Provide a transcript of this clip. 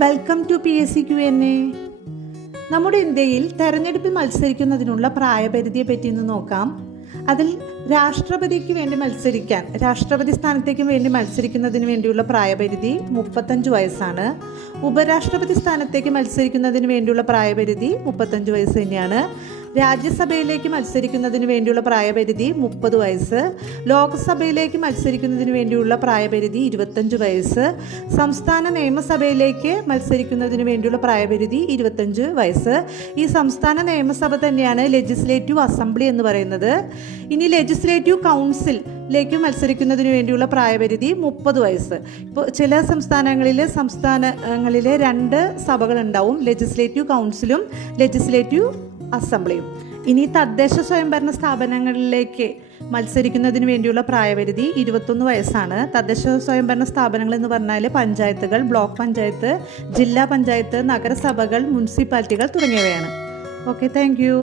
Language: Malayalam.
Welcome to PSC Q&A. നമ്മുടെ ഇന്ത്യയിൽ തെരഞ്ഞെടുപ്പിൽ മത്സരിക്കുന്നതിനുള്ള പ്രായപരിധിയെ പറ്റി ഇന്ന് നോക്കാം. അതിൽ രാഷ്ട്രപതി സ്ഥാനത്തേക്ക് വേണ്ടി മത്സരിക്കുന്നതിന് വേണ്ടിയുള്ള പ്രായപരിധി 35 വയസ്സാണ്. ഉപരാഷ്ട്രപതി സ്ഥാനത്തേക്ക് മത്സരിക്കുന്നതിന് വേണ്ടിയുള്ള പ്രായപരിധി 35 വയസ്സ് തന്നെയാണ്. രാജ്യസഭയിലേക്ക് മത്സരിക്കുന്നതിന് വേണ്ടിയുള്ള പ്രായപരിധി 30 വയസ്സ്. ലോക്സഭയിലേക്ക് മത്സരിക്കുന്നതിന് വേണ്ടിയുള്ള പ്രായപരിധി 25 വയസ്സ്. സംസ്ഥാന നിയമസഭയിലേക്ക് മത്സരിക്കുന്നതിന് വേണ്ടിയുള്ള പ്രായപരിധി 25 വയസ്സ്. ഈ സംസ്ഥാന നിയമസഭ തന്നെയാണ് ലെജിസ്ലേറ്റീവ് അസംബ്ലി എന്ന് പറയുന്നത്. ഇനി ലെജിസ്ലേറ്റീവ് കൗൺസിലേക്ക് മത്സരിക്കുന്നതിന് വേണ്ടിയുള്ള പ്രായപരിധി 30 വയസ്സ്. ഇപ്പോൾ ചില സംസ്ഥാനങ്ങളിലെ 2 സഭകളുണ്ടാവും, ലെജിസ്ലേറ്റീവ് കൗൺസിലും ലെജിസ്ലേറ്റീവ് അസംബ്ലിയും. ഇനി തദ്ദേശ സ്വയംഭരണ സ്ഥാപനങ്ങളിലേക്ക് മത്സരിക്കുന്നതിന് വേണ്ടിയുള്ള പ്രായപരിധി 21 വയസ്സാണ്. തദ്ദേശ സ്വയംഭരണ സ്ഥാപനങ്ങൾ എന്ന് പറഞ്ഞാൽ പഞ്ചായത്തുകൾ, ബ്ലോക്ക് പഞ്ചായത്ത്, ജില്ലാ പഞ്ചായത്ത്, നഗരസഭകൾ, മുനിസിപ്പാലിറ്റികൾ തുടങ്ങിയവയാണ്. Okay, thank you.